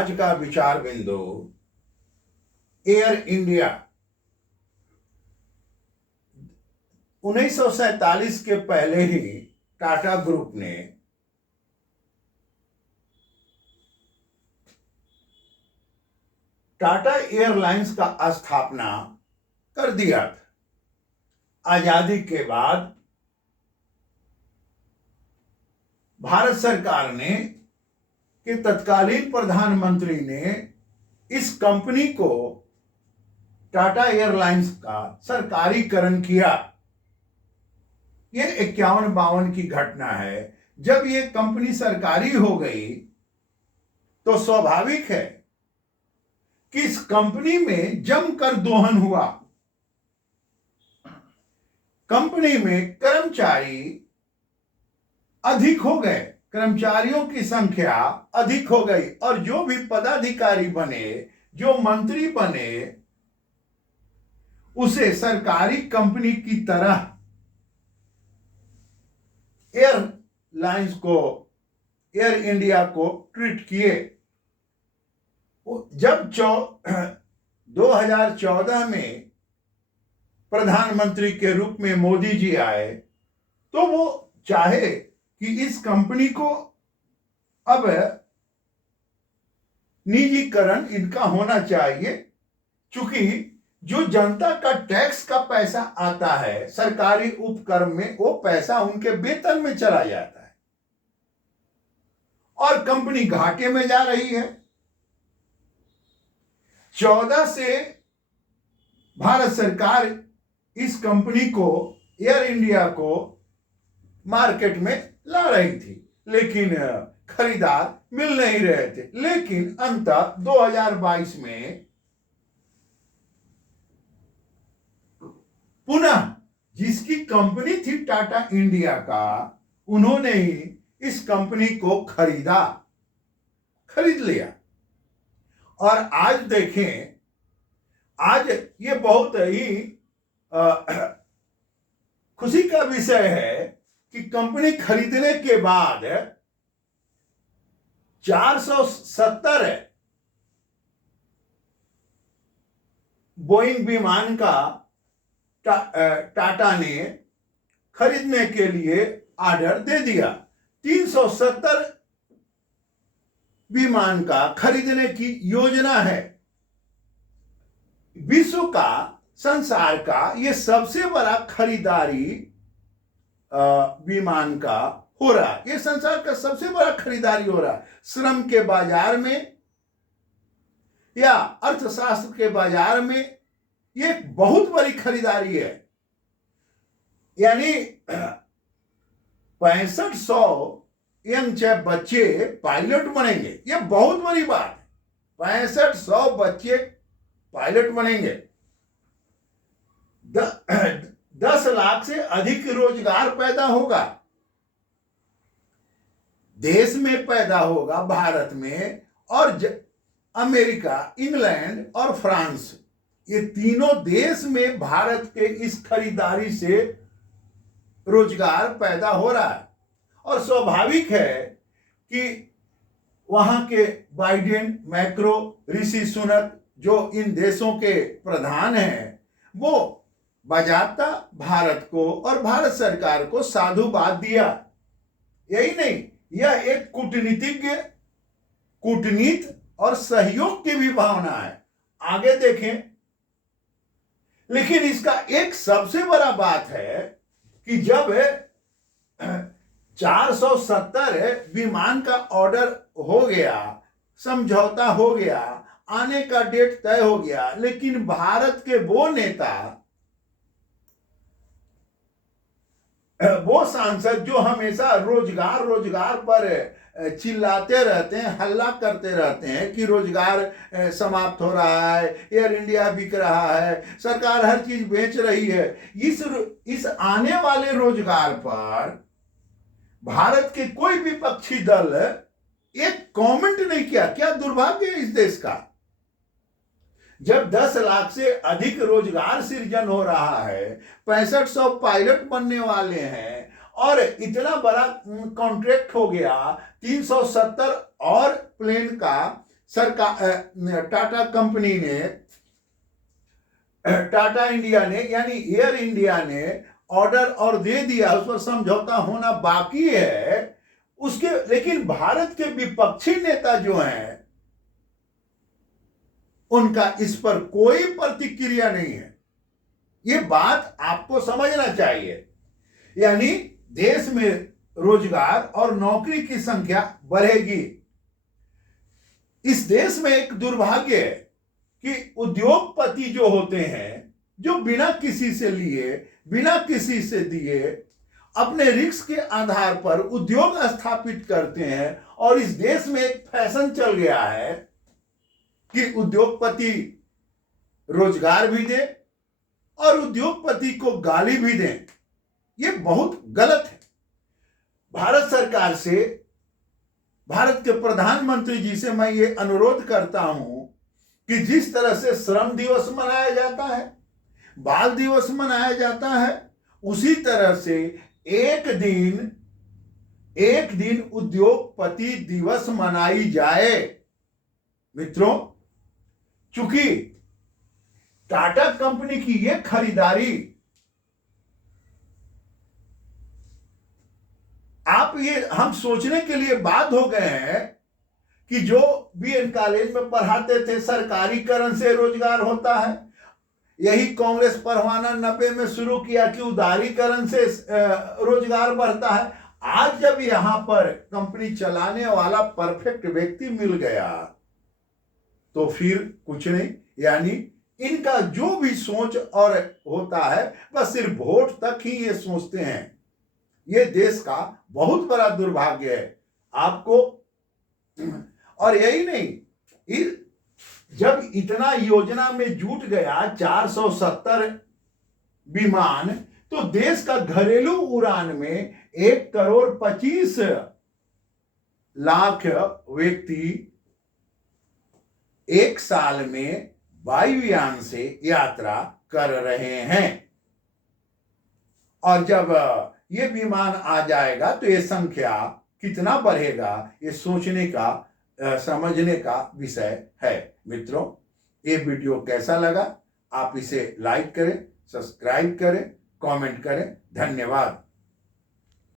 आज का विचार बिंदु एयर इंडिया 1947 के पहले ही टाटा ग्रुप ने टाटा एयरलाइंस का स्थापना कर दिया था। आजादी के बाद भारत सरकार ने कि तत्कालीन प्रधानमंत्री ने इस कंपनी को टाटा एयरलाइंस का सरकारीकरण किया। यह 51-52 की घटना है। जब ये कंपनी सरकारी हो गई तो स्वाभाविक है कि इस कंपनी में जमकर दोहन हुआ। कंपनी में कर्मचारी अधिक हो गए, कर्मचारियों की संख्या अधिक हो गई और जो भी पदाधिकारी बने, जो मंत्री बने, उसे सरकारी कंपनी की तरह एयरलाइंस को, एयर इंडिया को ट्रीट किए। जब 2014 में प्रधानमंत्री के रूप में मोदी जी आए तो वो चाहे कि इस कंपनी को अब निजीकरण इनका होना चाहिए, क्योंकि जो जनता का टैक्स का पैसा आता है सरकारी उपक्रम में, वो पैसा उनके वेतन में चला जाता है और कंपनी घाटे में जा रही है। 14 से भारत सरकार इस कंपनी को, एयर इंडिया को मार्केट में ला रही थी, लेकिन खरीदार मिल नहीं रहे थे। लेकिन अंततः 2022 में पुनः जिसकी कंपनी थी टाटा इंडिया का, उन्होंने ही इस कंपनी को खरीद लिया। और आज देखें, आज ये बहुत ही खुशी का विषय है कि कंपनी खरीदने के बाद 470 बोइंग विमान का टाटा ने खरीदने के लिए ऑर्डर दे दिया। 370 विमान का खरीदने की योजना है। विश्व का, संसार का ये सबसे बड़ा खरीदारी विमान का हो रहा है। ये संसार का सबसे बड़ा खरीदारी हो रहा है। श्रम के बाजार में या अर्थशास्त्र के बाजार में ये एक बहुत बड़ी खरीदारी है। यानी 6500 यंग बच्चे पायलट बनेंगे, ये बहुत बड़ी बात है। 6500 बच्चे पायलट बनेंगे। 10 लाख से अधिक रोजगार पैदा होगा, देश में पैदा होगा, भारत में, और अमेरिका, इंग्लैंड और फ्रांस, ये तीनों देश में भारत के इस खरीदारी से रोजगार पैदा हो रहा है। और स्वाभाविक है कि वहां के बाइडेन, मैक्रो, ऋषि सुनक जो इन देशों के प्रधान हैं, वो बाजाबता भारत को और भारत सरकार को साधुवाद दिया। यही नहीं, यह एक कूटनीति और सहयोग की भी भावना है। आगे देखें, लेकिन इसका एक सबसे बड़ा बात है कि जब 470 विमान का ऑर्डर हो गया, समझौता हो गया, आने का डेट तय हो गया, लेकिन भारत के वो नेता, वो सांसद जो हमेशा रोजगार पर चिल्लाते रहते हैं, हल्ला करते रहते हैं कि रोजगार समाप्त हो रहा है, एयर इंडिया बिक रहा है, सरकार हर चीज बेच रही है, इस आने वाले रोजगार पर भारत के कोई विपक्षी दल एक कमेंट नहीं किया। क्या दुर्भाग्य है इस देश का। जब 10 लाख से अधिक रोजगार सृजन हो रहा है, 6500 पायलट बनने वाले हैं और इतना बड़ा कॉन्ट्रैक्ट हो गया, 370 और प्लेन का सरकार टाटा कंपनी ने, टाटा इंडिया ने यानी एयर इंडिया ने ऑर्डर और दे दिया, उस पर समझौता होना बाकी है उसके, लेकिन भारत के विपक्षी नेता जो हैं उनका इस पर कोई प्रतिक्रिया नहीं है। ये बात आपको समझना चाहिए। यानी देश में रोजगार और नौकरी की संख्या बढ़ेगी। इस देश में एक दुर्भाग्य है कि उद्योगपति जो होते हैं, जो बिना किसी से लिए, बिना किसी से दिए अपने रिस्क के आधार पर उद्योग स्थापित करते हैं, और इस देश में एक फैशन चल गया है कि उद्योगपति रोजगार भी दे और उद्योगपति को गाली भी दें। ये बहुत गलत है। भारत सरकार से, भारत के प्रधानमंत्री जी से मैं ये अनुरोध करता हूं कि जिस तरह से श्रम दिवस मनाया जाता है, बाल दिवस मनाया जाता है, उसी तरह से एक दिन उद्योगपति दिवस मनाई जाए। मित्रों, चूंकि टाटा कंपनी की यह खरीदारी, आप ये हम सोचने के लिए बाध्य हो गए हैं कि जो बीएन कॉलेज में पढ़ाते थे सरकारीकरण से रोजगार होता है, यही कांग्रेस परवाना 90 में शुरू किया कि उदारीकरण से रोजगार बढ़ता है। आज जब यहां पर कंपनी चलाने वाला परफेक्ट व्यक्ति मिल गया तो फिर कुछ नहीं। यानी इनका जो भी सोच और होता है बस सिर्फ वोट तक ही ये सोचते हैं। ये देश का बहुत बड़ा दुर्भाग्य है आपको। और यही नहीं, जब इतना योजना में जुट गया 470 विमान, तो देश का घरेलू उड़ान में 1,25,00,000 व्यक्ति एक साल में वायुयान से यात्रा कर रहे हैं। और जब ये विमान आ जाएगा तो ये संख्या कितना बढ़ेगा, ये सोचने का, समझने का विषय है। मित्रों, ये वीडियो कैसा लगा? आप इसे लाइक करें, सब्सक्राइब करें, कमेंट करें। धन्यवाद।